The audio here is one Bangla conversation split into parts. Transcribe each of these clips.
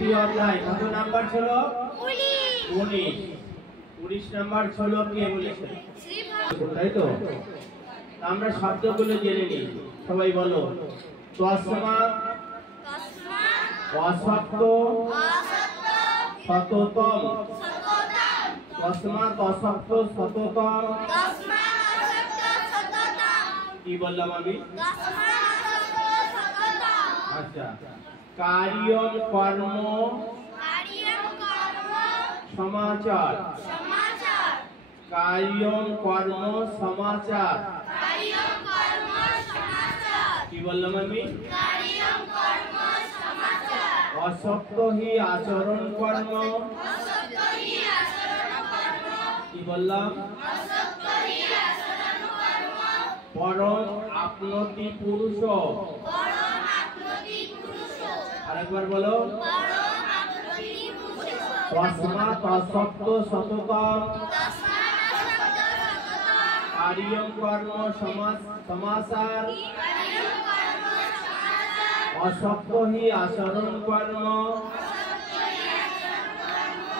দ্বিতীয় অধ্যায় কত নাম্বার ছিল? 19। 19 নাম্বার ছিল কে বলেছে? তাই তো। আমরা শব্দগুলো জেনে নিই, সবাই বলো। তস্মাৎ অসত্য সততম। তস্মাৎ অসত্য সততম। কি বললাম আমি? আচ্ছা। কার্যম কর্ম সমাচার। কার্যম কর্ম সমাচার। কি বললাম আমি? অসত্য হি আচরণ কর্ম। কি বললাম? পরম আপনতি পুরুষ। আরেকবার বলো। তস্মাৎ অসত্য সততম। কার্যম কর্ম সমাচার। অসত্য হি আচরণ কর্ম।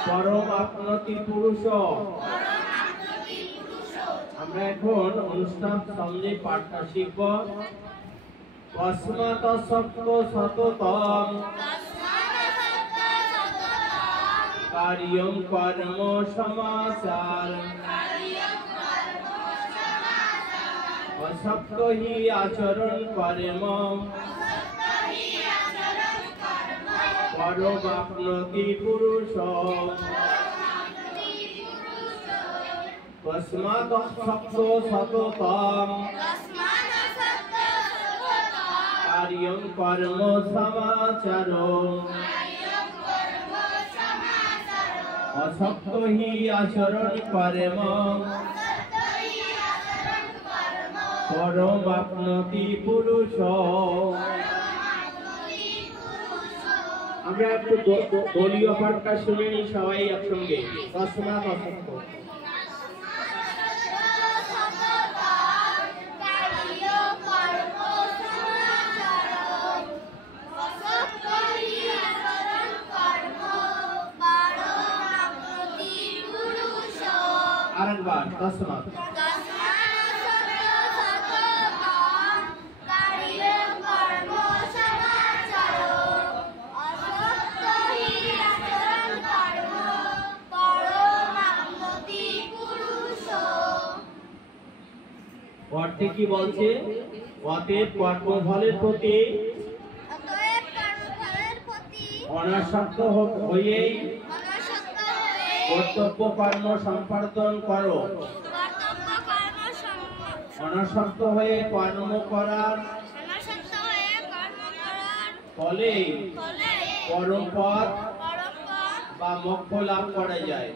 পরম আপনতি পুরুষ। আমরা এখন অনুষ্ঠান সামনে পাঠটা শিখব। তস্মাৎ অসত্য সততম। কার্যম কর্ম সমাচার। অসত্য হি আচরণ কর্ম। পরম আপনতি পুরুষ। তস্মাৎ অসত্য সততম। কার্যম কর্ম সমাচার। অসত্য হি আচরণ কর্ম। পরম আপনতি পুরুষ। আমরা একটু দলীয় পাঠটা শুনে নিই সবাই একসঙ্গে। তস্মাৎ অসত্য। আরেকবার তস্মাৎ। অর্থে কি বলছে? অতএব কর্মফলের প্রতি অনাসক্ত হয়েই কর্তব্য কর্ম সম্পাদন করো। অনাসক্ত হয়ে কর্ম করার ফলে পরম পদ বা মোক্ষ লাভ করা যায়।